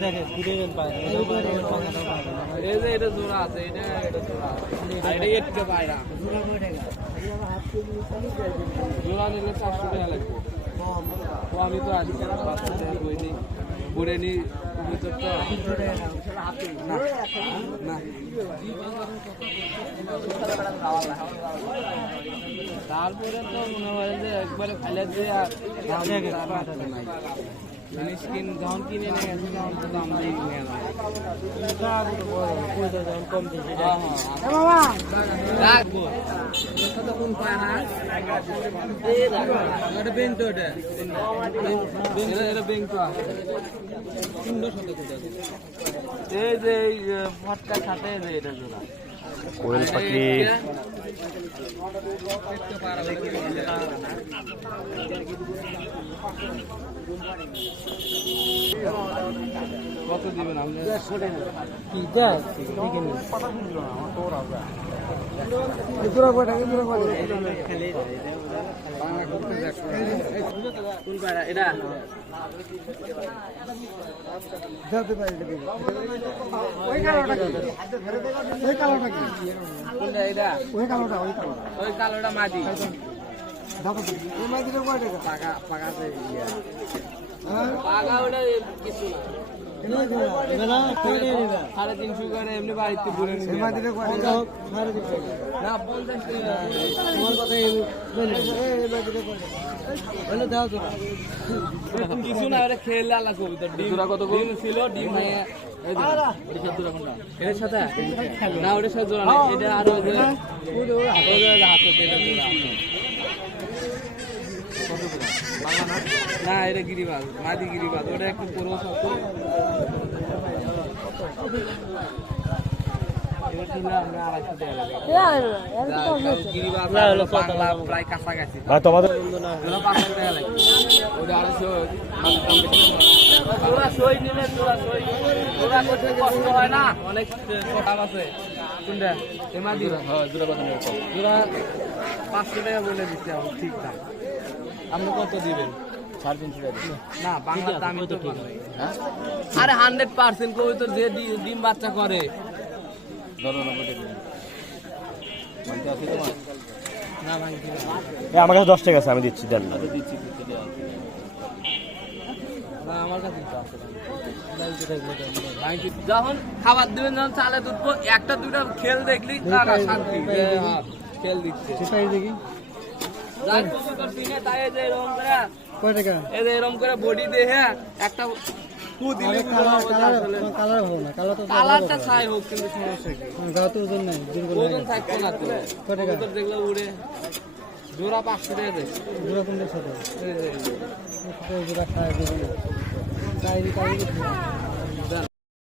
দেখে ঘুরে পায় এই যে এটা জোড়া আছে, এটা জোড়া আছে, এটা একটু পায়রা জোড়া নিলে 400 টাকা লাগবে। ও আমি তো আজ 500 টাকা বইনি ঘুরে নি ভিতরটা না না তারপরে তো মনে হয় যে একবারে ফেলে দিয়ে জিনিস যখন কিনে নিয়ে গেছে তখন তো দাম দিয়ে নিয়ে কম দিচ্ছে তখন পায় না এটা বেঞ্চ ওটা বেঞ্চ এই যে এই ফটকার সাথে যে এটা জোড়া কোয়েল পাখি কত দিবেন আপনি? কি দেখ কোন পায়রা এটা? কোনটা এটা? ওই কালোটা মাদি পাকা ওটা কিছু না 350 করে এমনি বাড়িতে ঘুরে না 50 কিছু না ওটা খেয়ে লালা কবিতা ডিমরা কত ডিম ছিল ডিম নিয়ে এর সাথে না ওটার সাথে জোড়া না এটা আর ওই যে হাতে এটা না এটা গিরিবাজ মাদি গিরিবাজ ওটা একটু পুরো শক্ত প্রায় কাছাকাছি তোমাদের কষ্ট হয় না অনেক আছে কোনটা এমাদি জোড়া 500 টাকা বলে দিচ্ছি ঠিক দাম। আপনি কত দিবেন? 350 টাকা না বাংলা দামই তো ঠিক আরে 100% কই তো যে ডিম বাচ্চা করে না ভাই আমার কাছে 10 টাকা আছে আমি দিচ্ছি দেন না আমার কাছে তো আছে যখন খাবার দিবেন যখন চালে দুধ একটা দুটো খেল দেখলি তারা শান্তি খেল দিচ্ছে সেটাই দেখি তাই যে এরকম করে এরকম করে বডি দিয়ে একটা কু দিলে কালার হবে না কালারটা ছাই হোক কিন্তু সমস্যা কি গাও তো ওজন নাই ওজন থাকবে না তো কবুতর দেখলে উড়ে জোড়া 500 টাকা দেয় জোড়া কোনটা সাথে জোড়া খায় দেবে না তাই